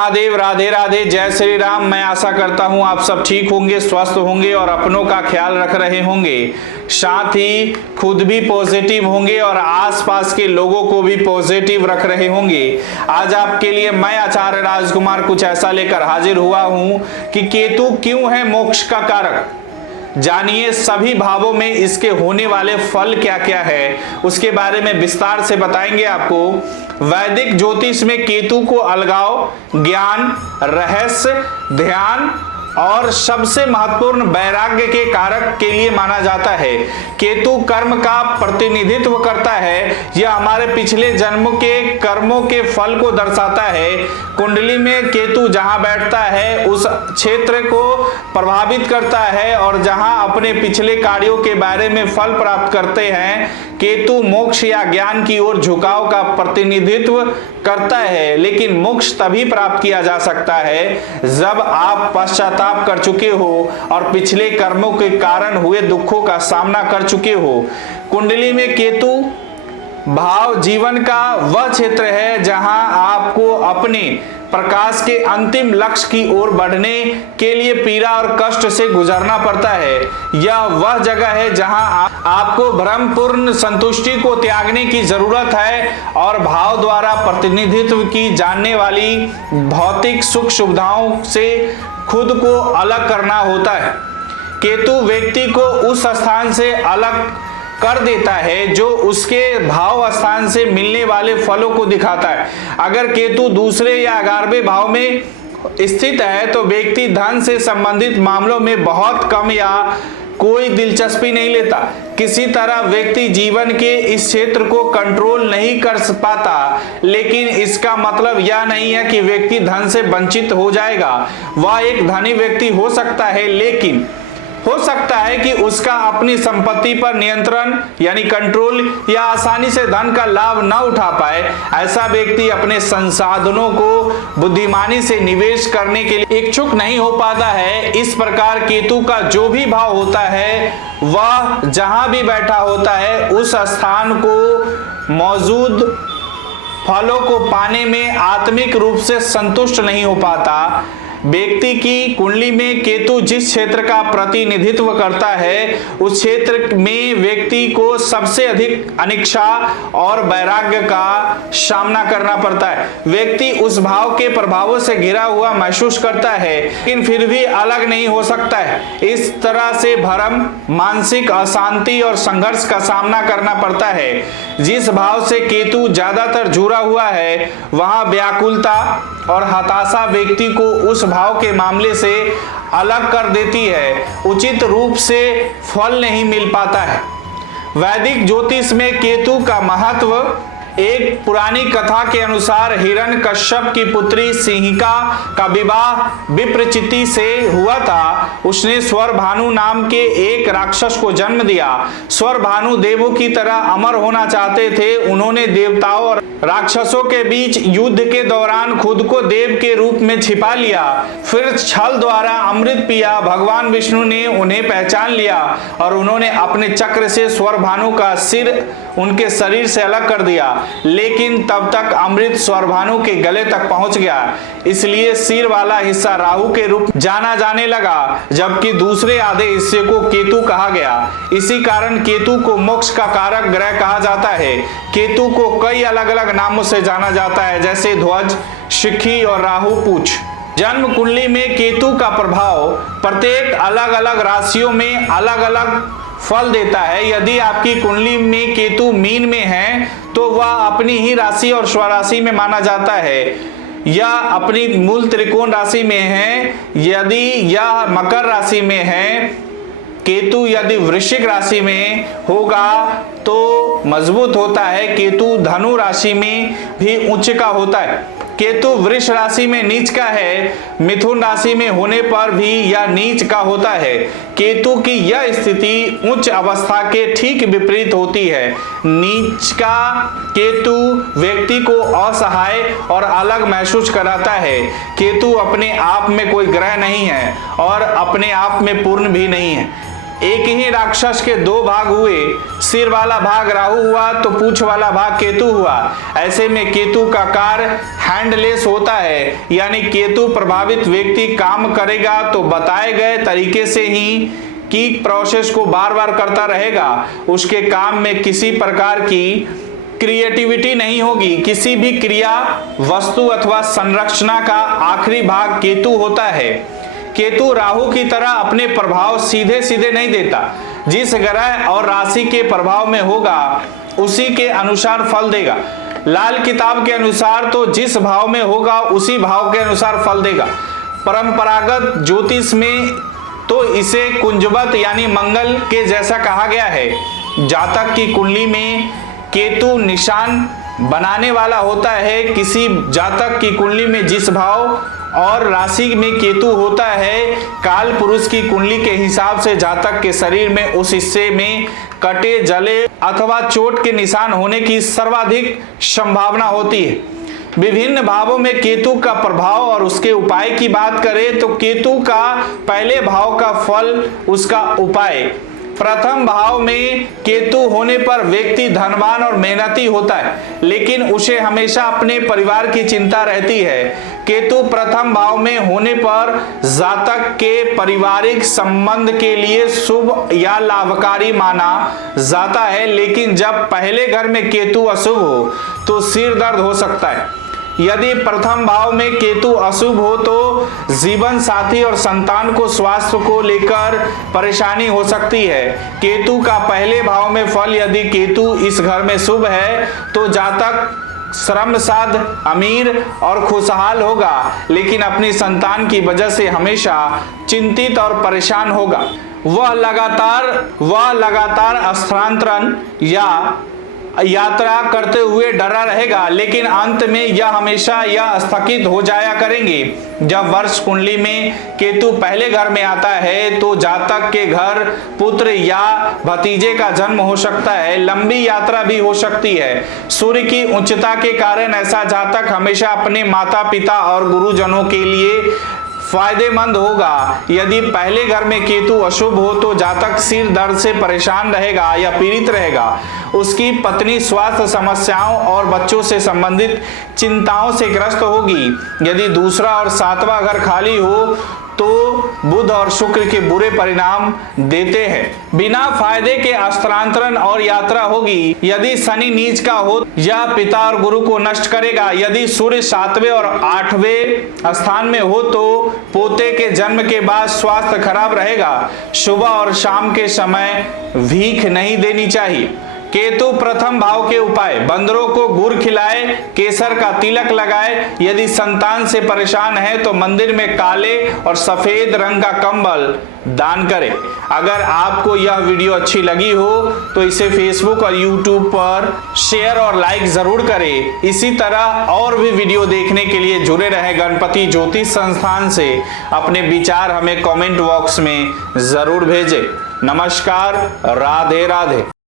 महादेव, राधे राधे, जय श्री राम। मैं आशा करता हूं आप सब ठीक होंगे, स्वस्थ होंगे और अपनों का ख्याल रख रहे होंगे, साथ ही खुद भी पॉजिटिव होंगे और आसपास के लोगों को भी पॉजिटिव रख रहे होंगे। आज आपके लिए मैं आचार्य राजकुमार कुछ ऐसा लेकर हाजिर हुआ हूं कि केतु क्यों है मोक्ष का कारक। जानिए सभी भावों में इसके होने वाले फल क्या क्या है, उसके बारे में विस्तार से बताएंगे आपको। वैदिक ज्योतिष में केतु को अलगाव, ज्ञान, रहस्य, ध्यान और सबसे महत्वपूर्ण वैराग्य के कारक के लिए माना जाता है। केतु कर्म का प्रतिनिधित्व करता है, यह हमारे पिछले जन्म के कर्मों के फल को दर्शाता है। कुंडली में केतु जहां बैठता है उस क्षेत्र को प्रभावित करता है और जहां अपने पिछले कार्यों के बारे में फल प्राप्त करते हैं। केतु मोक्ष या ज्ञान की ओर झुकाव का प्रतिनिधित्व करता है, लेकिन मोक्ष तभी प्राप्त किया जा सकता है जब आप पश्चाताप कर चुके हो और पिछले कर्मों के कारण हुए दुखों का सामना कर चुके हो। कुंडली में केतु भाव जीवन का वह क्षेत्र है जहां आपको अपने प्रकाश के अंतिम लक्ष्य की ओर बढ़ने के लिए पीड़ा और कष्ट से गुजरना पड़ता है। यह वह जगह है जहां आपको भ्रमपूर्ण संतुष्टि को त्यागने की जरूरत है और भाव द्वारा प्रतिनिधित्व की जानने वाली भौतिक सुख सुविधाओं से खुद को अलग करना होता है। केतु व्यक्ति को उस स्थान से अलग कर देता है जो उसके भाव स्थान से मिलने वाले फलों को दिखाता है। अगर केतु दूसरे या 11वें भाव में स्थित है तो व्यक्ति धन से संबंधित मामलों में बहुत कम या कोई दिलचस्पी नहीं लेता। किसी तरह व्यक्ति जीवन के इस क्षेत्र को कंट्रोल नहीं कर पाता, लेकिन इसका मतलब यह नहीं है कि व्यक्ति धन से वंचित हो जाएगा। वह एक धनी व्यक्ति हो सकता है, लेकिन हो सकता है कि उसका अपनी संपत्ति पर नियंत्रण यानी कंट्रोल या आसानी से धन का लाभ न उठा पाए। ऐसा व्यक्ति अपने संसाधनों को बुद्धिमानी से निवेश करने के लिए इच्छुक नहीं हो पाता है। इस प्रकार केतु का जो भी भाव होता है वह जहां भी बैठा होता है उस स्थान को मौजूद फलों को पाने में आत्मिक रूप से संतुष्ट नहीं हो पाता। व्यक्ति की कुंडली में केतु जिस क्षेत्र का प्रतिनिधित्व करता है उस क्षेत्र में व्यक्ति को सबसे अधिक अनिच्छा और वैराग्य का सामना करना पड़ता है। व्यक्ति उस भाव के प्रभावों से घिरा हुआ महसूस करता है, लेकिन फिर भी अलग नहीं हो सकता है। इस तरह से भ्रम, मानसिक अशांति और संघर्ष का सामना करना पड़ता है। जिस भाव से केतु ज्यादातर जुड़ा हुआ है वहां व्याकुलता और हताशा व्यक्ति को उस भाव के मामले से अलग कर देती है। उचित रूप से फल नहीं मिल पाता है। वैदिक ज्योतिष में केतु का महत्व एक पुरानी कथा के अनुसार हिरण्यकश्यप की पुत्री सिंहिका का विवाह विप्रचिति से हुआ था। उसने स्वरभानु नाम के एक राक्षस को जन्म दिया। स्वरभानु देवों की तरह अमर होना चाहते थे। उन्होंने देवताओं और राक्षसों के बीच युद्ध के दौरान खुद को देव के रूप में छिपा लिया। फिर छल द्वारा अमृत पिया। भगवान विष्णु ने उन्हें पहचान लिया और उन्होंने अपने चक्र से स्वरभानु का सिर उनके शरीर से अलग कर दिया, लेकिन तब तक अमृत स्वरभानु के गले तक पहुंच गया। इसलिए सिर वाला हिस्सा राहु के रूप जाना जाने लगा, जबकि दूसरे आधे हिस्से को केतु कहा गया। इसी कारण केतु को मोक्ष का कारक ग्रह कहा जाता है। केतु को कई अलग अलग नामों से जाना जाता है, जैसे ध्वज, शिखी और राहु पूछ। जन्म कुंडली में केतु का प्रभाव प्रत्येक अलग अलग राशियों में अलग अलग फल देता है। यदि आपकी कुंडली में केतु मीन में है तो वह अपनी ही राशि और स्वराशि में माना जाता है, या अपनी मूल त्रिकोण राशि में है। यदि यह मकर राशि में है, केतु यदि वृश्चिक राशि में होगा तो मजबूत होता है। केतु धनु राशि में भी उच्च का होता है। केतु वृष राशि में नीच का है। मिथुन राशि में होने पर भी यह नीच का होता है। केतु की यह स्थिति उच्च अवस्था के ठीक विपरीत होती है। नीच का केतु व्यक्ति को असहाय और अलग महसूस कराता है। केतु अपने आप में कोई ग्रह नहीं है और अपने आप में पूर्ण भी नहीं है। एक ही राक्षस के दो भाग हुए, सिर वाला भाग राहु हुआ तो पूंछ वाला भाग केतु हुआ। ऐसे में केतु का कार्य हैंडलेस होता है, यानी केतु प्रभावित व्यक्ति काम करेगा तो बताए गए तरीके से ही की प्रोसेस को बार बार करता रहेगा। उसके काम में किसी प्रकार की क्रिएटिविटी नहीं होगी। किसी भी क्रिया, वस्तु अथवा संरचना का आखिरी भाग केतु होता है। केतु राहु की तरह अपने प्रभाव सीधे सीधे नहीं देता। जिस ग्रह और राशि के प्रभाव में होगा उसी के अनुसार फल देगा। लाल किताब के अनुसार तो जिस भाव में होगा उसी भाव के अनुसार फल देगा। परंपरागत ज्योतिष में तो इसे कुंजवत यानी मंगल के जैसा कहा गया है। जातक की कुंडली में केतु निशान बनाने वाला होता है। किसी जातक की कुंडली में जिस भाव और राशि में केतु होता है, काल पुरुष की कुंडली के हिसाब से जातक के शरीर में उस हिस्से में कटे, जले अथवा चोट के निशान होने की सर्वाधिक संभावना होती है। विभिन्न भावों में केतु का प्रभाव और उसके उपाय की बात करें तो केतु का पहले भाव का फल, उसका उपाय। प्रथम भाव में केतु होने पर व्यक्ति धनवान और मेहनती होता है, लेकिन उसे हमेशा अपने परिवार की चिंता रहती है। केतु प्रथम भाव में होने पर जातक के पारिवारिक संबंध के लिए शुभ या लाभकारी माना जाता है, लेकिन जब पहले घर में केतु अशुभ हो तो सिर दर्द हो सकता है। यदि प्रथम भाव में केतु अशुभ हो तो जीवन साथी और संतान को स्वास्थ्य को लेकर परेशानी हो सकती है। केतु का पहले भाव में फल, यदि केतु इस घर में शुभ है तो जातक श्रमसाध, अमीर और खुशहाल होगा, लेकिन अपनी संतान की वजह से हमेशा चिंतित और परेशान होगा। वह लगातार स्थानांतरण या यात्रा करते हुए डरा रहेगा, लेकिन अंत में यह हमेशा स्थगित हो जाया करेंगे। जब वर्ष कुंडली में केतु पहले घर में आता है तो जातक के घर पुत्र या भतीजे का जन्म हो सकता है। लंबी यात्रा भी हो सकती है। सूर्य की उच्चता के कारण ऐसा जातक हमेशा अपने माता पिता और गुरुजनों के लिए फायदेमंद होगा। यदि पहले घर में केतु अशुभ हो तो जातक सिर दर्द से परेशान रहेगा या पीड़ित रहेगा। उसकी पत्नी स्वास्थ्य समस्याओं और बच्चों से संबंधित चिंताओं से ग्रस्त होगी। यदि दूसरा और सातवां घर खाली हो तो बुध और शुक्र के बुरे परिणाम देते हैं। बिना फायदे के स्थानांतरण और यात्रा होगी। यदि शनि नीच का हो यह पिता और गुरु को नष्ट करेगा। यदि सूर्य 7वें और 8वें स्थान में हो तो पोते के जन्म के बाद स्वास्थ्य खराब रहेगा। सुबह और शाम के समय भीख नहीं देनी चाहिए। केतु प्रथम भाव के उपाय: बंदरों को गुड़ खिलाए, केसर का तिलक लगाए। यदि संतान से परेशान है तो मंदिर में काले और सफेद रंग का कंबल दान करें। अगर आपको यह वीडियो अच्छी लगी हो तो इसे फेसबुक और यूट्यूब पर शेयर और लाइक जरूर करें। इसी तरह और भी वीडियो देखने के लिए जुड़े रहे गणपति ज्योतिष संस्थान से। अपने विचार हमें कमेंट बॉक्स में जरूर भेजें। नमस्कार, राधे राधे।